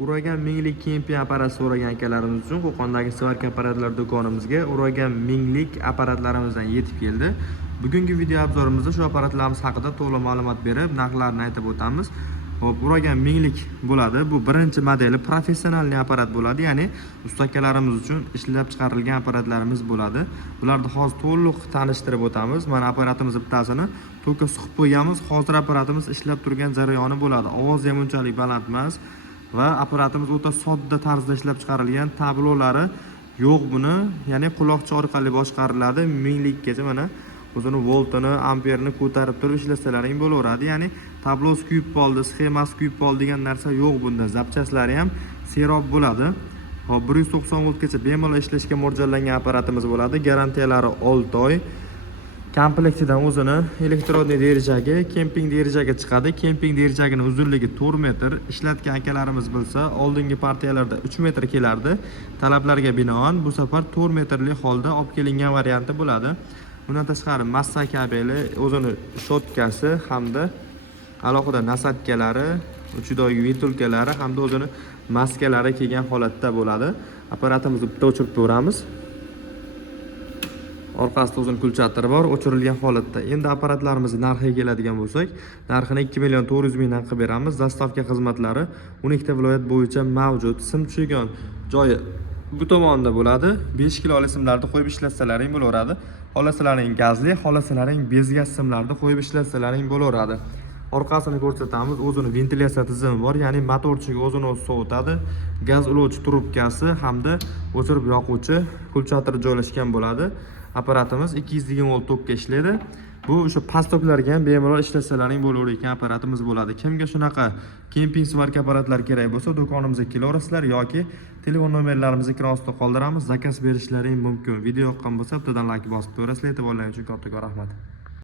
Uragan minglik kemping apparat so'ragan akalarimiz uchun Qo'qondagi Svarka apparatlar do'konimizga Uragan minglik apparatlarimizdan yetib keldi. Bugungi video obzorimizda shu apparatlarimiz haqida to'liq ma'lumot berib, narxlarini aytib o'tamiz. Hop, Uragan minglik bo'ladi. Bu birinchi modeli professional apparat bo'ladi, ya'ni ustakalarimiz uchun ishlab chiqarilgan apparatlarimiz bo'ladi. Bularni hozir to'liq tanishtirib o'tamiz. Mana apparatimiz bittasini to'ka suqib qo'yganmiz. Hozir apparatimiz ishlab turgan jarayoni bo'ladi. Ovozi ham unchalik baland emas. Va apparatimiz o'ta sodda tarzda ishlab chiqarilgan, tablolari yo'q buni, ya'ni quloqcha orqali boshqariladi. Minglikgacha mana o'zini voltini, amperini ko'tarib turib ishlasalaring bo'laveradi. Ya'ni tablosi kuyib qoldi, sxemasi kuyib qoldi degan narsa yo'q bunda. Zapchaslari ham serob bo'ladi. Hop, 190 voltgacha bemalol ishlashga mo'ljallangan apparatimiz bo'ladi. Garantiyalari 6 oy. Komplektidan o'zini elektrodniy derajaga, kemping derajaga chiqadi. Kemping derajagining uzunligi 4 metr. Ishlatgan akalarimiz bilsa, oldingi partiyalarda 3 metr kelardi. Talablarga binoan bu safar 4 metrli holda olib kelingan varianti bo'ladi. Bundan tashqari massa kabeli, o'zini shotkasi hamda alohida nasatkalari, uchidogi ventulkalari hamda o'zini maskalari kelgan holatda bo'ladi. Apparatimizni bitta o'chirib ko'ramiz. Orqasida o'zini kulchattiri bor, o'chirilgan holatda. Endi apparatlarimizning narxiga keladigan bo'lsak, narxini 2.400.000 dan qilib beramiz. Zastavka xizmatlari 12 ta viloyat bo'yicha mavjud. Sim tushigan joyi bu tomonda bo'ladi. 5 kiloli simlarni qo'yib ishlatsalaring bo'laveradi. Xolasalaring gazli, xolasalaring bez gaz simlarni qo'yib ishlatsalaring bo'laveradi. Orqasini ko'rsatamiz. O'zini ventilyatsiya tizimi bor, ya'ni motorchiga o'zini o'zi sovutadi. Gaz ulovchi trubkasi hamda o'chirib yoquvchi kulchatiri joylashgan bo'ladi. Apparatimiz 220 volt tokka ishlaydi. Bu o'sha pastoklarga ham bemalol ishlatsalaring bo'laveradigan apparatimiz bo'ladi. Kimga shunaqa kemping Svarka apparatlar kerak bo'lsa, do'konimizga kelaverasizlar yoki telefon nomerlarimizni ekran ostida qoldiramiz. Zakaz berishlaring mumkin. Video yoqqan bo'lsa, bittadan like bosib qo'yasizlar. E'tiborlaringiz uchun kattakon rahmat.